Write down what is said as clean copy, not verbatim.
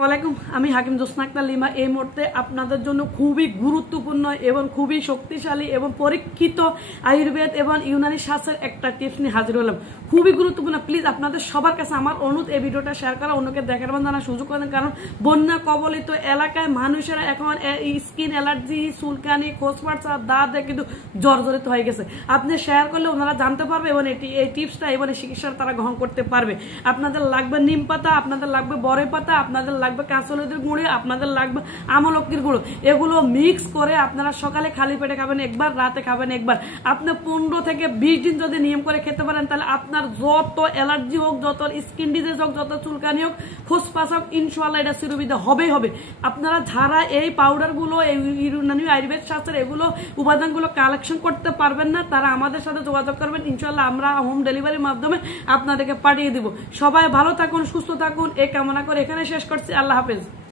ওয়ালাইকুম, আমি হাকিম জোসনা আক্তার লিমা। এই মুহূর্তে আপনাদের জন্য খুবই গুরুত্বপূর্ণ এবং খুবই শক্তিশালী এবং পরীক্ষিত আয়ুর্বেদ এবং ইউনানি শাস্ত্রের একটা টিপস নিয়ে হাজির হলাম। খুবই গুরুত্বপূর্ণ। প্লিজ আপনাদের সবার কাছে আমার অনুরোধ, এই ভিডিওটা শেয়ার করা, অন্যকে দেখার এবং জানার সুযোগ করেন। কারণ বন্যা কবলিত এলাকায় মানুষেরা এখন স্কিন অ্যালার্জি, চুলকানি, খোসপাটসা, দাঁত কিন্তু জর্জরিত হয়ে গেছে। আপনি শেয়ার করলে ওনারা জানতে পারবে এবং এই টিপসটা এবং এই চিকিৎসাটা তারা গ্রহণ করতে পারবে। আপনাদের লাগবে নিম পাতা, আপনাদের লাগবে বড়ই পাতা, আপনাদের লাগবে কাঁচলতির গুঁড়ি, আপনাদের লাগবে আমলকির গুঁড়ো। এগুলো মিক্স করে আপনারা সকালে খালি পেটে খাবেন একবার, রাতে খাবেন একবার। আপনি 15 থেকে 20 দিন যদি নিয়ম করে খেতে পারেন, তাহলে আপনার যত অ্যালার্জি হোক, যত স্কিন ডিজিজ হোক, যত চুলকানি হোক, ফুসফাস হোক, ইনশাআল্লাহ এটা চিরবিধে হবেই হবে। আপনারা যারা এই পাউডারগুলো, এই ইউনানি আয়ুর্বেদ শাস্ত্রের এগুলো উপাদানগুলো কালেকশন করতে পারবেন না, তারা আমাদের সাথে যোগাযোগ করবেন। ইনশাআল্লাহ আমরা হোম ডেলিভারির মাধ্যমে আপনাদেরকে পাঠিয়ে দিব। সবাই ভালো থাকুন, সুস্থ থাকুন, এই কামনা করে এখানে শেষ করছি। আল্লাহ হাফেজ।